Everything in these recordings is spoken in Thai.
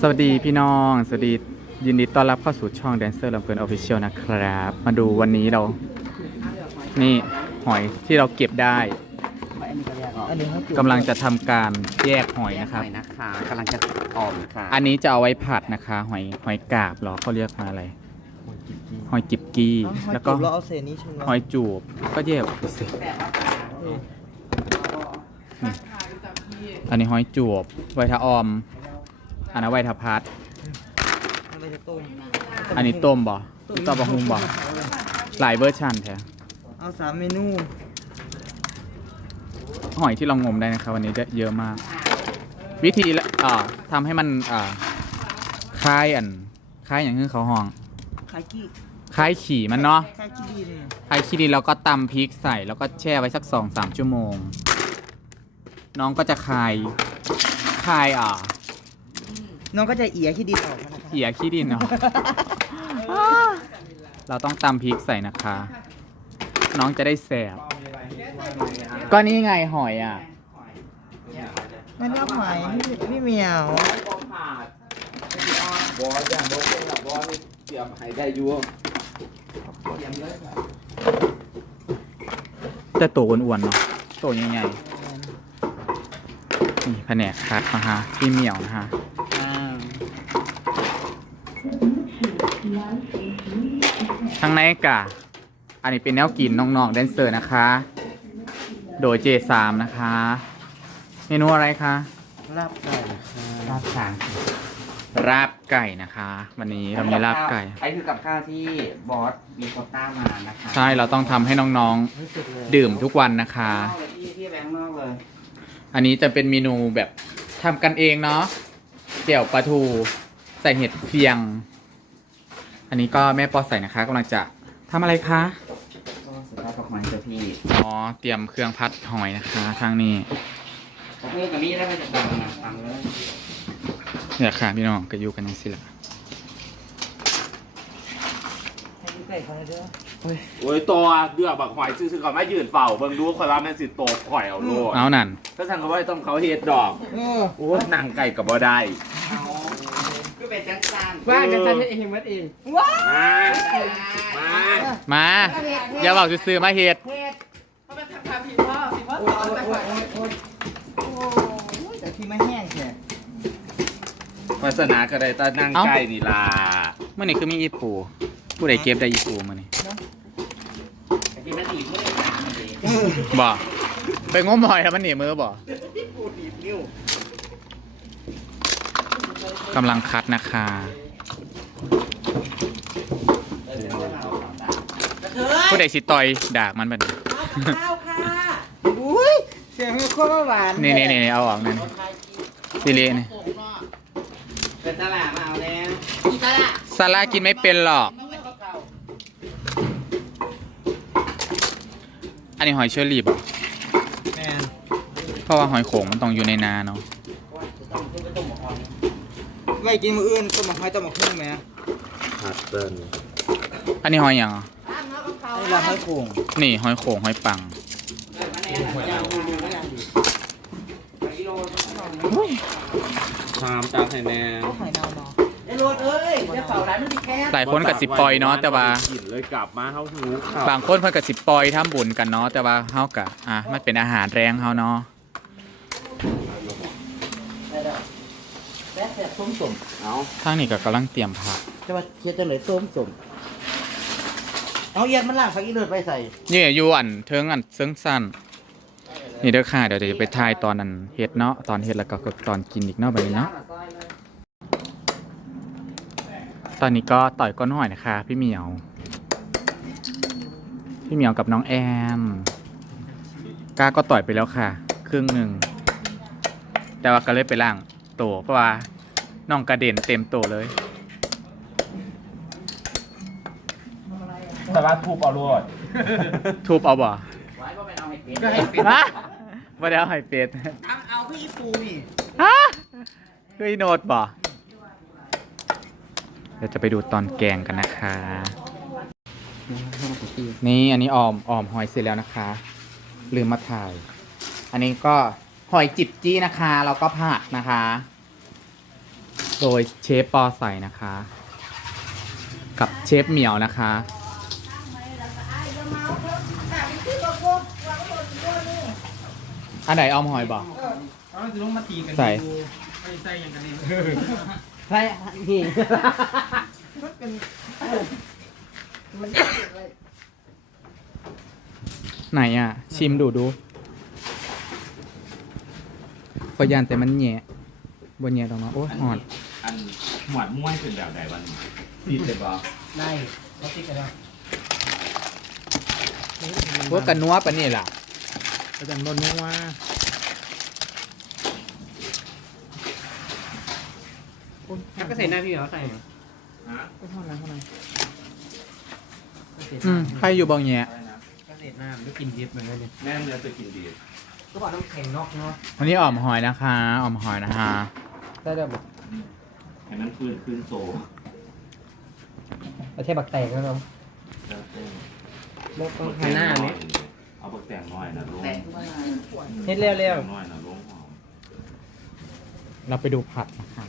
สวัสดีพี่น้อง สวัสดียินดีต้อนรับเข้าสู่ช่อง Dancer ลำเพลิน Official นะครับ มาดูวันนี้เรา นี่หอยที่เราเก็บได้อันนี้เขาจุกำลังจะทำการแยกหอยนะครับ หอยนะคะกำลังจะออมค่ะอันนี้จะเอาไว้ผัดนะคะ หอยหอยกาบเหรอเขาเรียกมาอะไร หอยจิบกี้แล้วก็เราเอาเศษนี้ชิมหอยจูบก็แยกออกไปสินี่อันนี้หอยจูบไวทาออม อันนั้นไวทาพัดอะไรจะต้มอันนี้ต้มบ่ต้มบะฮุงบ่หลายเวอร์ชันแท้เอาสามเมนู หอยที่เรางมได้นะครับวันนี้ได้เยอะมาก วิธีละอ่าทำให้มันอ่าคล้ายอันคล้ายอย่างที่เขาห้องไข่กี้คล้ายขี่มันเนาะไข่กี้ดินคล้ายขี้ดินแล้วก็ตำพริกใส่แล้วก็แช่ไว้สักสองสามชั่วโมง น้องก็จะคลายคลายอ่า น้องก็จะเอียขี้ดินออกมานะคะเอียขี้ดินเนาะ เราต้องตำพริกใส่นะคะ น้องจะได้แสบ ก็นี่ไงหอยอะไม่รับหอยพี่พี่เหมียวบอสอย่างบอสเป็นแบบบอสนี่เตรียมให้ได้อยู่แต่ตัวอ้วนๆเนาะตัวใหญ่ๆนี่แผนกคัดนะฮะพี่เหมียวนะฮะ อ่าทั้งในกะ อันนี้เป็นแนวกินน้องๆแดนเซอร์นะคะ โดย J3 นะคะ เมนูอะไรคะลาบไก่ค่ะลาบไก่ราบไก่นะคะ วันนี้เรามีลาบไก่ไอ้คือกับข้าวที่บอสมีโควต้ามานะคะใช่เราต้องทำให้น้องรู้สึกเลยๆดื่มทุกวันนะคะเอาเลยที่ที่แบงค์นอกเลยอันนี้จะเป็นเมนูแบบทำกันเองเนาะเจียวปลาทู ใส่เห็ดเฟียง อันนี้ก็แม่ปอใส่นะคะกำลังจะทำอะไรคะ ก็สุดท้ายกับมันเจ้าพี่อ๋อ เตรียมเครื่องพัดหอยนะคะทางนี้โอเคกับนี้ได้ไหมจะฟังนะฟังเลยเนี่ยค่ะพี่น้องก็อยู่กันยังสิละให้พี่ไก่เขาเลยเด้อโอ้ยตัวเดือกบักหอยซื้อๆก่อนมายืนเฝ้าเบิ่งดูคอยว่าแม่นสิโตกหอยเอาโลดเอานั่น ถ้าสั่งก็ว่าต้องเขาเฮ็ดดอก เออ โอ้ยนั่งไก่กับบ่ได้ก็เป็นจังซัน ว่าจะฉันเองมัดเองว้ามามาอย่าบอกซื้อๆมาเห็ดโอ้ยโอ้ยโอ้ยโอ้ยโอ้ยโอ้ยแต่ที่ไม่แห้งแค่วาสนาก็ได้แตานั่งไก่นี่ล่ะเมื่อนี้คือมีอีปูผู้ใดเก็บได้อีปูมื่อนี้แต่ที่มันหนีบไม่ได้ตามมันเองบ่ไปงมหอยแล้วมันหนีมือบ่กำลังคัดนะคะ ผู้ใดสิต่อยดากมันแบบนี้อุ้ยเสียงมันโคตรหวานนี่นี่นี่เอาออกนั่นสิเละนี่เป็นตลาดมาเอาแล้วซาร่ากินไม่เป็นหรอก อันนี้หอยเชอรี่บ่แมนเพราะว่าหอยโขงมันต้องอยู่ในนาเนาะไม่กินมืออื่นต้มหมกหอยต้มหมกหุ้งไหมหัดเติ้ลอันนี้หอยอย่างอะอันนี้ เราให้โข่งนี่หอยโขงหอยปังความตามให้แน่เขาหอยนาวเนาะไอ้โรดเอ้ยจะเฝ้าร้านมันสิแค่หลายคนกับสิบปล่อยเนาะแต่ว่ากินเลยกลับมาเฮาหูข่าวบางคนเพิ่นกับสิบปล่อยทำบุญกันเนาะแต่ว่าเฮากะอะมันเป็นอาหารแรงเฮาเนาะแซ่บแซ่บส้มสมเอาทางนี้ก็กำลังเตรียมผักจะว่าเชื่อจังเลยส้มสม เอาเอียดมันล่างผักอีเลือดไปใส่เนี่อยู่อันเทิงอันเซิงสั้นนี่เด้อค่ะเดี๋ยวจะไปถ่ายตอนนั้นเฮ็ดเนาะตอนเฮ็ดแล้วก็ตอนกินอีกเนาะแบบนี้เนาะตอนนี้ก็ต่อยก้อนหอยนะคะ พี่เหมียว พี่เหมียวกับน้องแอมก้าก็ต่อยไปแล้วค่ะ ครึ่งหนึ่งแต่ว่าก็เลยไปล่างโตเพราะว่าน้องกระเด็นเต็มโตเลย แต่ว่าทูบเอาโลดทุบเอาบ่ไว้ก็ไปเอาให้เป็นก็ให้เป็นฮะบ่ได้เอาไข่เป็ดเอาเอาพี่ปูนี่ฮะคืออีโนดบ่เดี๋ยวจะไปดูตอนแกงกันนะคะ นี่อันนี้ออมออมหอยเสร็จแล้วนะคะ ลืมมาถ่าย อันนี้ก็หอยจิบจี้นะคะแล้วก็ผักนะคะ โดยเชฟปอใส่นะคะ กับเชฟเหมียวนะคะ อันไหนออมหอยบอกเอาจะลงมาตีกันใส่ไม่ใส่อย่างกันนี่ใช่นี่มันเป็นไหนอะ ชิมดูดูขอยานแต่มันแหย่บนแหย่ตรงนั้นโอ้ยหอนอันหมวดม้วยเป็นแบบใดวันนี้ซีดเลยบ่ได้เขาติดกันแล้ว พวกกันนัวปะนี่ล่ะ ก็จะนนัวก็ใส่หน้าพี่เหรอใส่ฮะอืมใครอยู่บางแหย่อะไรนะก็ใส่หน้ามันก็กินดิบเหมือนกันเนี่ยแม่เนื้อจะกินดีก็บอกน้ำแข็งนอกเนาะวันนี้ออมหอยนะคะออมหอยนะคะได้ได้บอกแค่นั้นคืนคืนโซประเทศบักแตกแล้วเนาะแล้วเต้นลบต้องหน้าเนี่ยเอาบัก แตงน้อยนะลุงเฮ็ดเร็วเร็วน้อยนะลุงหอมเราไปดูผัดนะคะ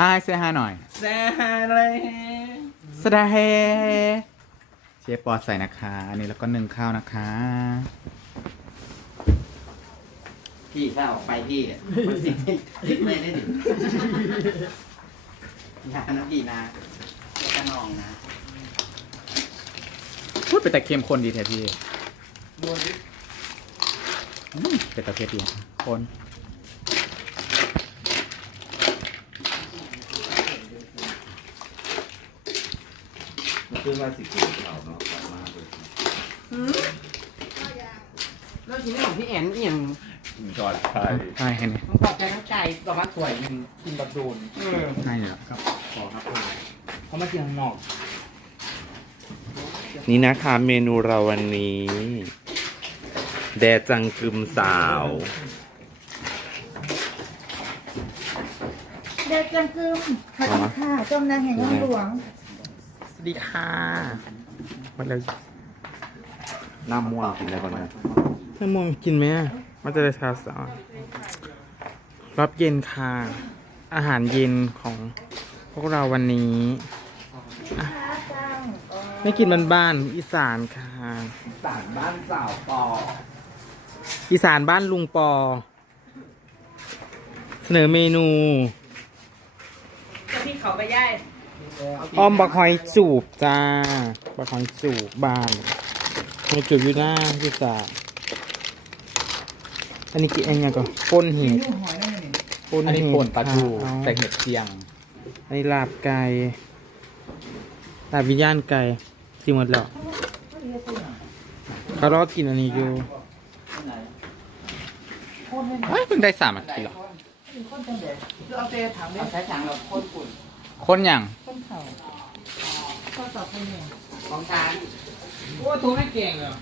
ฮายเซฮาหน่อยแซ่เลยสดาเฮเชฟปอใส่นะคะ อันนี้แล้วก็นึ่งข้าวนะคะ พี่ถ้าออกไปพี่มันสิบสิบเลยได้ดิยานะพี่นะแล้วก็นองนะ พูดไปแต่เค็มคนดีแท้พี่ดวนดิอืมเป็นตะเพียดีคนมันคือว่าสิกินเขาเนาะกลับมาเลยแล้วทีนี้ของพี่แอนเอียงจอดไปใช่เห็นไหมมันปลอบใจทั้งใจประมาณถ้วยหนึงกินแบบโดนเออใช่เหรอขอครับเขามากินข้างนอก นี่นะคะเมนูเราวันนี้ แดจังกึมสาวเด็กจังกึมขอบคุณค่ะจอมนางแห่งเมืองหลวง สวัสดีค่ะมาเลยน้ำม่วงกินได้ก่อนไหมถ้ามองกินไหมอะมันจะได้ทาสารับเย็นค่ะ อาหารเย็นของพวกเราวันนี้อะ ไม่กินบ้านๆอีสานค่ะ สารบ้านสาวปออีสานบ้านลุงปอ เสนอเมนู พี่เขาไปย่ายออมบักหอยจูบจ้า บักหอยจูบบ้านหอยจูบอยู่หน้าพี่สาอันนี้กินอันยังก่อนป่นเห็ดลูกหอยนั่นนี่ป่นอันนี้เห็ดป่นปลาทูค่ะใส่เห็ดเฟียง อันนี้ลาบไก่ลาบวิญญาณไก่ ชิมหมดแล้วเขารอกินอันนี้อยู่เฮ้ยเพิ่งได้สามอาทิตย์เหรอเอาเตะถังเอาใช้ถังเราโคนฝุ่นคนอย่างของทานโอ้ตัวไม่เก่งเหรอ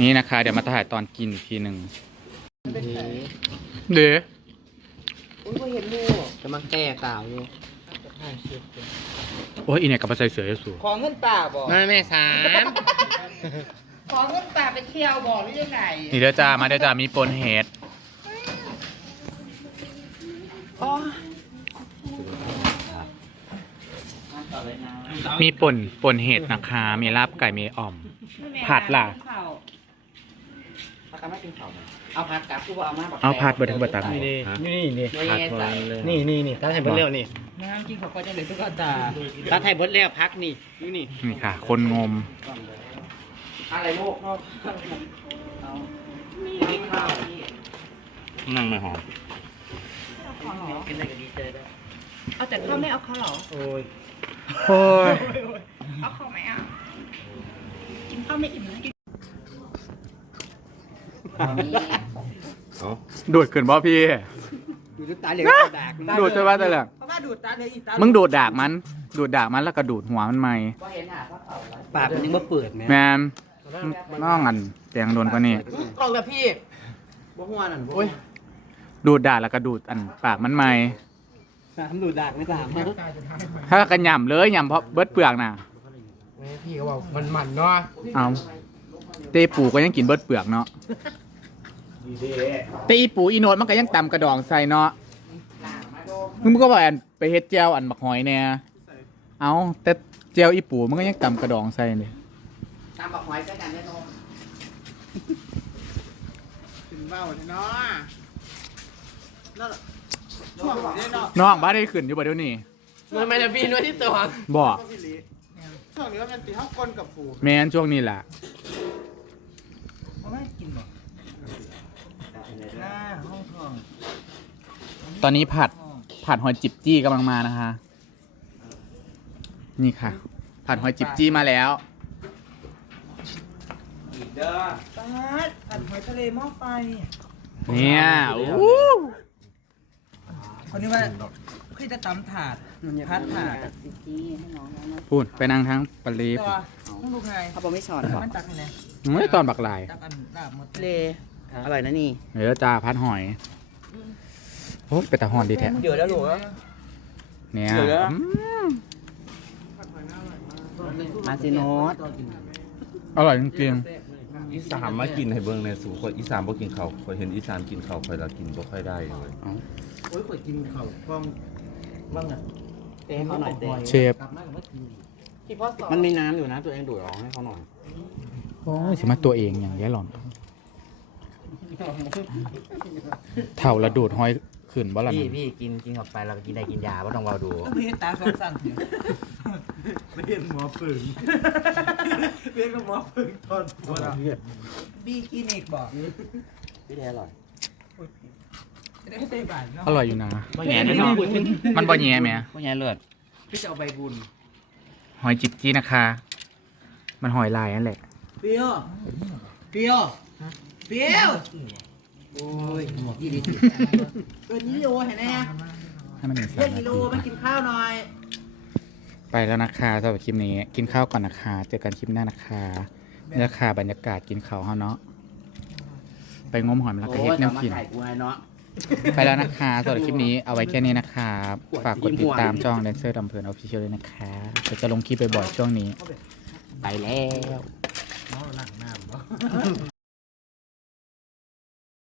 นี่นะคะ เดี๋ยวมาถ่ายตอนกินอีกทีหนึ่งเด้อุ้ยก็เห็นดูกำลังแก่สาวอยู่ โอ้ยอีเนี่ยกับปลาใส่เสือสูขอเงินป่าบอกมาแม่สามขอเงินป่าไปเที่ยวบอกหรือยังไงนี่เด้อจ้ามาเด้อจ้ามีปนเห็ดมีป่นป่นเห็ดนะคะ มีลาบไก่มีอ่อม ผัดล่ะพั กกันไม่กินข้าวเอาผัดกับกูเอามาเอาผัดเบิดทั้งเบิดตักนี่นี่นี่นี่ ผัดเบิดเลยนี่นี่นี่ถ้าไทยเบิดเร็วนี่น้ำกินเขาก็จะเหลือตุ๊กตาถ้าไทยเบิดเร็วพักนี่นี่นี่นี่ค่ะ คนงม อะไรลูกเอามีข้าวนั่งไม่หอมกินอะไรก็ดีใจได้เอาแต่ข้าวไม่เอาข้าวหรอโอ้ยโอ้ย เอาข้าวไหมอะ กินข้าวไม่อิ่มนะกิน ดูดขึ้นบ่พี่ ดูจนตาเหลืองดากดูดใช่ป่ะแต่ละเพราะว่าดูดตาเลยอีกตามึงดูดดากมัน ดูดดากมันแล้วก็ดูดหัวมันใหม่ปากมันยังไม่เปิดไหมแมนน้องอันแตงโดนก็นี่กล่องกับพี่บ่หัวนั่นโอ้ยดูดดากแล้วก็ดูดอันปากมันใหม่สามดูดากไม่สามถ้ากันย่ำเลยย่ำเพราะเบิดเปลือกน่ะพี่ก็บอกมันมันเนาะเอาเตปูก็ยังกินเบิดเปลือกเนาะ ดีเด้แต่อีปูอีโนดมันก็ยังตำกระดองใส่เนาะมึงก็ว่าอันไปเฮ็ดแจวอันบักหอยเนี่ยเอาแต่แจวอีปูมันก็ยังตำกระดองใส่เลยตามบอกหอยใส่กันได้นมถึงเบ้าเนาะนั่นช่วงนี้เนาะน้องบ้านได้ขึ้นอยู่บ่เดี๋ยวนี้มันไม่ได้พี่นวดที่ตัวบ่พี่ลีช่วงนี้ว่ามันตีห้องก้นกับผูแม่นช่วงนี้ล่ะไม่กินหรอ หน้าห้องทองตอนนี้ผัดผัดหอยจิบจี้กำลังมานะคะ นี่ค่ะ ผัดหอยจิบจี้มาแล้ว อีกเด้อปาดผัดหอยทะเลหม้อไฟเนี่ยอู้คนนี้ว่าพี่จะตำถาดพัดถาดพูดไปนั่งทั้งปลีตัวต้องดูไงเขาบอกไม่สอนมันตักไงไม่ได้ตอนบักลายตักอันดาบหมดเล อร่อยนะนี่เดี๋ยวจ้าพัดหอยโอ้ไปแต่หอนดีแท้เดี๋ยวแล้วหนูเนี่ยเดี๋ยวนะอืมมาซิโนสอร่อยจริงอีสานมากินให้เบิ่งในสู่คนอีสานบ่กินข้าวข่อยเห็นอีสานกินข้าวข่อยละกินบ่ค่อยได้เลยโอ้ยกดกินข้าวกล้องบ้างอะเต้เขาหน่อยเต้ๆเชฟมันมีน้ำอยู่นะตัวเองดูดออกให้เขาหน่อยโอ้ยสิมาตัวเองอย่างแย่หล่อน เท่าระดูดหอยขึ้นบ่ล่ะพี่นั่นพี่กินกินออกไปเราก็กินได้กินยาไม่ต้องเบาดูต้องพี่ตาสองสั่นไม่เห็นหมอฝึงเรียกหมอฝึงตอนหัวเราบีคลินิกบอกพี่เดอร่อยจะได้ใส่บาทเนาะอร่อยอยู่นะแง่แน่นอนมันบ่แย่ไหมพวกนี้เลือดพี่จะเอาใบบุญหอยจิบจี้นะคะ มันหอยลายนั่นแหละเปรี้ยวเปรี้ยว เปรี้ยวโอ้ยหมวกยี่ดีเกินยี่โลเห็นไหมให้มันหนึ่งสาเรียมกนากิโลทีมากินข้าวหน่อยไปแล้วนะคะสำหรับคลิปนี้ กินข้าวก่อนนะคะเจอกันคลิปหน้านะคะเนื้อค่ะบรรยากาศกินข้าวเฮาเนาะไปงมหอยมาแล้วก็เฮ็ดแนวกินไข่กูให้เนาะ ไปแล้วนะคะสำหรับคลิปนี้เอาไว้แค่นี้นะคะฝากกดติดตามช่อง Dancer ดำเพลินออฟฟิเชียลด้วยนะคะเดี๋ยวจะลงคลิปบ่อยๆช่วงนี้ ไปแล้ว